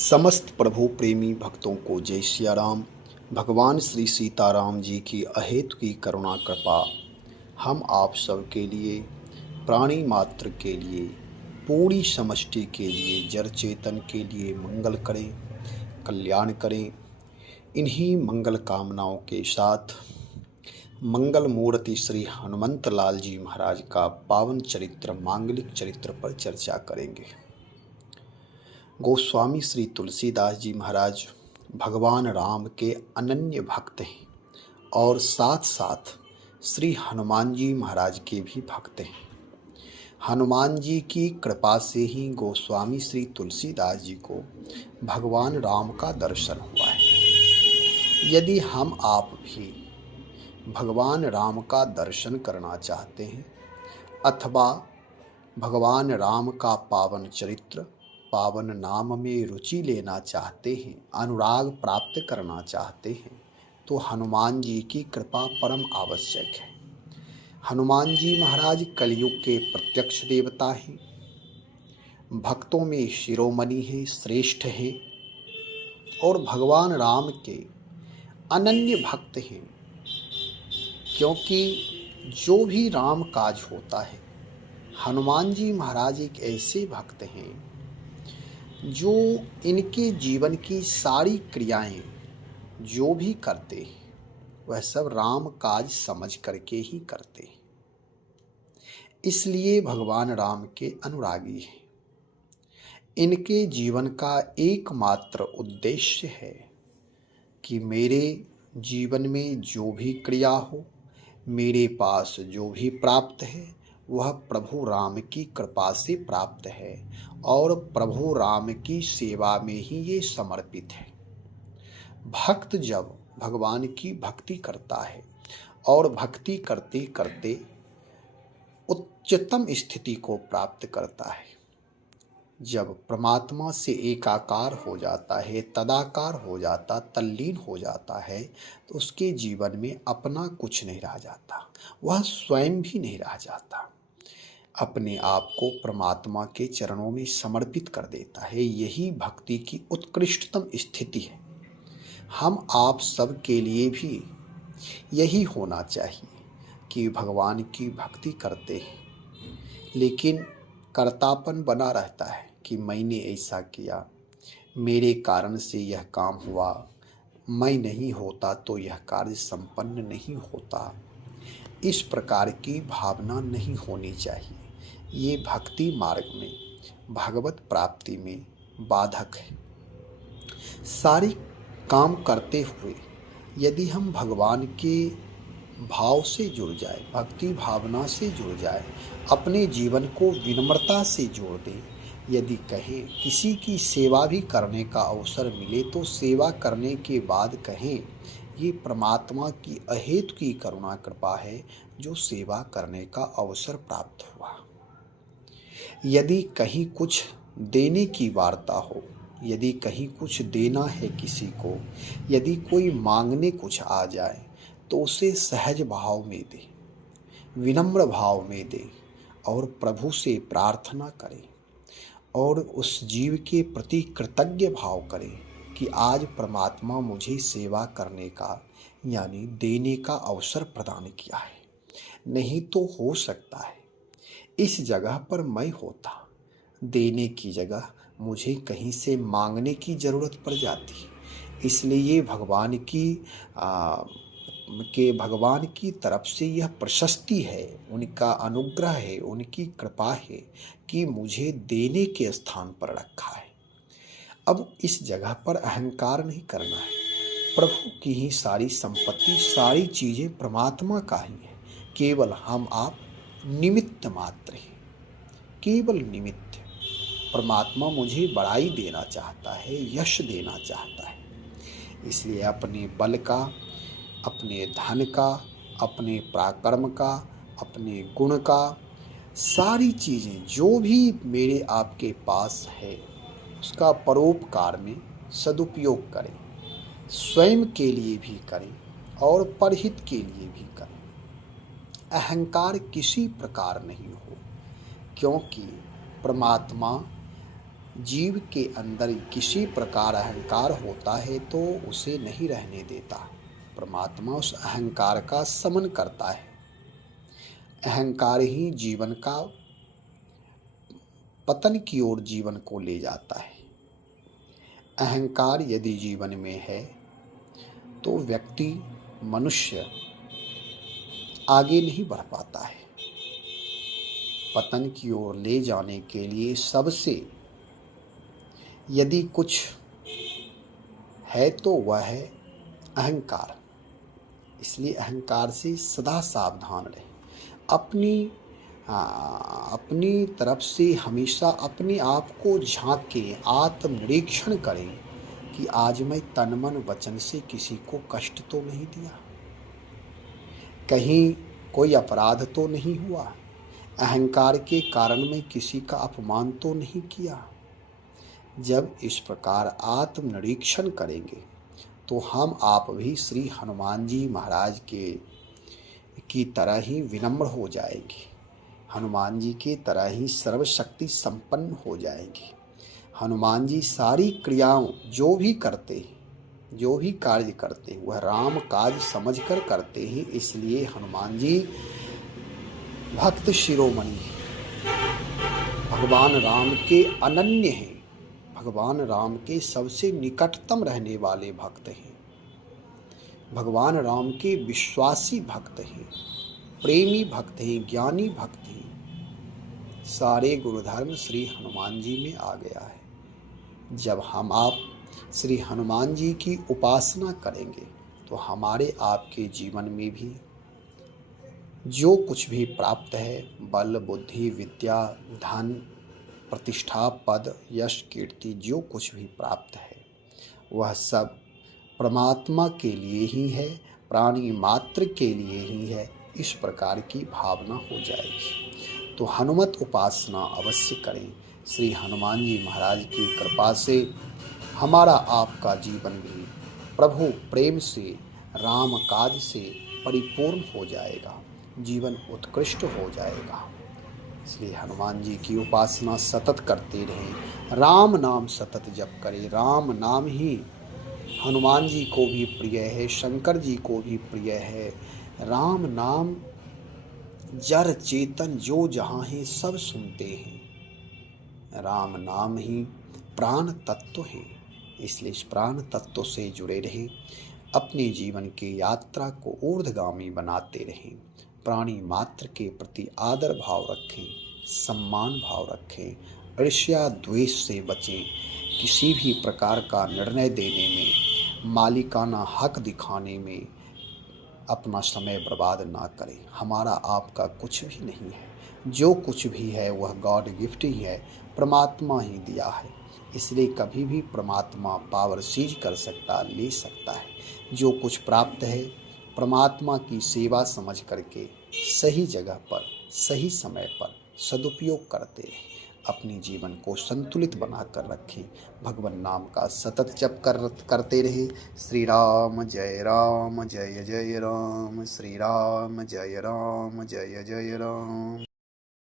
समस्त प्रभु प्रेमी भक्तों को जय सिया राम। भगवान श्री सीताराम जी की अहेतु की करुणा कृपा हम आप सब के लिए, प्राणी मात्र के लिए, पूरी समष्टि के लिए, जड़ चेतन के लिए मंगल करें, कल्याण करें। इन्हीं मंगल कामनाओं के साथ मंगल मूर्ति श्री हनुमंत लाल जी महाराज का पावन चरित्र, मांगलिक चरित्र पर चर्चा करेंगे। गोस्वामी श्री तुलसीदास जी महाराज भगवान राम के अनन्य भक्त हैं और साथ साथ श्री हनुमान जी महाराज के भी भक्त हैं। हनुमान जी की कृपा से ही गोस्वामी श्री तुलसीदास जी को भगवान राम का दर्शन हुआ है। यदि हम आप भी भगवान राम का दर्शन करना चाहते हैं अथवा भगवान राम का पावन चरित्र, पावन नाम में रुचि लेना चाहते हैं, अनुराग प्राप्त करना चाहते हैं, तो हनुमान जी की कृपा परम आवश्यक है। हनुमान जी महाराज कलयुग के प्रत्यक्ष देवता हैं, भक्तों में शिरोमणि हैं, श्रेष्ठ हैं और भगवान राम के अनन्य भक्त हैं। क्योंकि जो भी राम काज होता है, हनुमान जी महाराज एक ऐसे भक्त हैं जो इनके जीवन की सारी क्रियाएं जो भी करते हैं वह सब राम काज समझ करके ही करते हैं। इसलिए भगवान राम के अनुरागी हैं। इनके जीवन का एकमात्र उद्देश्य है कि मेरे जीवन में जो भी क्रिया हो, मेरे पास जो भी प्राप्त है वह प्रभु राम की कृपा से प्राप्त है और प्रभु राम की सेवा में ही ये समर्पित है। भक्त जब भगवान की भक्ति करता है और भक्ति करते करते उच्चतम स्थिति को प्राप्त करता है, जब परमात्मा से एकाकार हो जाता है, तदाकार हो जाता, तल्लीन हो जाता है, तो उसके जीवन में अपना कुछ नहीं रह जाता, वह स्वयं भी नहीं रह जाता, अपने आप को परमात्मा के चरणों में समर्पित कर देता है। यही भक्ति की उत्कृष्टतम स्थिति है। हम आप सब के लिए भी यही होना चाहिए कि भगवान की भक्ति करते हैं, लेकिन कर्तापन बना रहता है कि मैंने ऐसा किया, मेरे कारण से यह काम हुआ, मैं नहीं होता तो यह कार्य संपन्न नहीं होता। इस प्रकार की भावना नहीं होनी चाहिए। ये भक्ति मार्ग में, भगवत प्राप्ति में बाधक है। सारी काम करते हुए यदि हम भगवान के भाव से जुड़ जाए, भक्ति भावना से जुड़ जाए, अपने जीवन को विनम्रता से जोड़ दें, यदि कहें किसी की सेवा भी करने का अवसर मिले तो सेवा करने के बाद कहें ये परमात्मा की अहेतु की करुणा कृपा है जो सेवा करने का अवसर प्राप्त हुआ। यदि कहीं कुछ देने की वार्ता हो, यदि कहीं कुछ देना है किसी को, यदि कोई मांगने कुछ आ जाए तो उसे सहज भाव में दे, विनम्र भाव में दे और प्रभु से प्रार्थना करें और उस जीव के प्रति कृतज्ञ भाव करें कि आज परमात्मा मुझे सेवा करने का यानी देने का अवसर प्रदान किया है। नहीं तो हो सकता है इस जगह पर मैं होता, देने की जगह मुझे कहीं से मांगने की ज़रूरत पड़ जाती। इसलिए भगवान की तरफ से यह प्रशस्ति है, उनका अनुग्रह है, उनकी कृपा है कि मुझे देने के स्थान पर रखा है। अब इस जगह पर अहंकार नहीं करना है। प्रभु की ही सारी संपत्ति, सारी चीज़ें परमात्मा का ही है। केवल हम आप निमित्त मात्र हैं, केवल निमित्त। परमात्मा मुझे बड़ाई देना चाहता है, यश देना चाहता है। इसलिए अपने बल का, अपने धन का, अपने पराक्रम का, अपने गुण का, सारी चीज़ें जो भी मेरे आपके पास है उसका परोपकार में सदुपयोग करें, स्वयं के लिए भी करें और परहित के लिए भी करें। अहंकार किसी प्रकार नहीं हो, क्योंकि परमात्मा जीव के अंदर किसी प्रकार अहंकार होता है तो उसे नहीं रहने देता। परमात्मा उस अहंकार का समन करता है। अहंकार ही जीवन का पतन की ओर जीवन को ले जाता है। अहंकार यदि जीवन में है तो व्यक्ति, मनुष्य आगे नहीं बढ़ पाता है। पतन की ओर ले जाने के लिए सबसे यदि कुछ है तो वह है अहंकार। इसलिए अहंकार से सदा सावधान रहे। अपनी तरफ से हमेशा अपने आप को झांकें, आत्मनिरीक्षण करें कि आज मैं तन मन वचन से किसी को कष्ट तो नहीं दिया, कहीं कोई अपराध तो नहीं हुआ, अहंकार के कारण मैं किसी का अपमान तो नहीं किया। जब इस प्रकार आत्मनिरीक्षण करेंगे तो हम आप भी श्री हनुमान जी महाराज की तरह ही विनम्र हो जाएंगे। हनुमान जी की तरह ही सर्वशक्ति संपन्न हो जाएंगे। हनुमान जी सारी क्रियाओं जो भी करते हैं, जो भी कार्य करते हैं, वह राम काज समझकर करते हैं। इसलिए हनुमान जी भक्त शिरोमणि हैं, भगवान राम के अनन्य हैं, भगवान राम के सबसे निकटतम रहने वाले भक्त हैं, भगवान राम के विश्वासी भक्त हैं, प्रेमी भक्त हैं, ज्ञानी भक्त हैं। सारे गुणधर्म श्री हनुमान जी में आ गया है। जब हम आप श्री हनुमान जी की उपासना करेंगे तो हमारे आपके जीवन में भी जो कुछ भी प्राप्त है, बल, बुद्धि, विद्या, धन, प्रतिष्ठा, पद, यश, कीर्ति, जो कुछ भी प्राप्त है वह सब परमात्मा के लिए ही है, प्राणी मात्र के लिए ही है। इस प्रकार की भावना हो जाएगी तो हनुमत उपासना अवश्य करें। श्री हनुमान जी महाराज की कृपा से हमारा आपका जीवन भी प्रभु प्रेम से, राम काज से परिपूर्ण हो जाएगा, जीवन उत्कृष्ट हो जाएगा। इसलिए हनुमान जी की उपासना सतत करते रहें, राम नाम सतत जप करें। राम नाम ही हनुमान जी को भी प्रिय है, शंकर जी को भी प्रिय है। राम नाम जर चेतन जो जहाँ है सब सुनते हैं। राम नाम ही प्राण तत्व है। इसलिए इस प्राण तत्व से जुड़े रहें, अपने जीवन की यात्रा को ऊर्ध्वगामी बनाते रहें, प्राणी मात्र के प्रति आदर भाव रखें, सम्मान भाव रखें, ईर्ष्या द्वेष से बचें। किसी भी प्रकार का निर्णय देने में, मालिकाना हक दिखाने में अपना समय बर्बाद ना करें। हमारा आपका कुछ भी नहीं है, जो कुछ भी है वह गॉड गिफ्ट ही है, परमात्मा ही दिया है। इसलिए कभी भी परमात्मा पावर सीज कर सकता, ले सकता है। जो कुछ प्राप्त है परमात्मा की सेवा समझ करके सही जगह पर, सही समय पर सदुपयोग करते हैं। अपने जीवन को संतुलित बनाकर रखें। भगवान नाम का सतत जप करते रहे। श्री राम जय राम, जय जय राम, श्री राम जय राम, जय जय राम।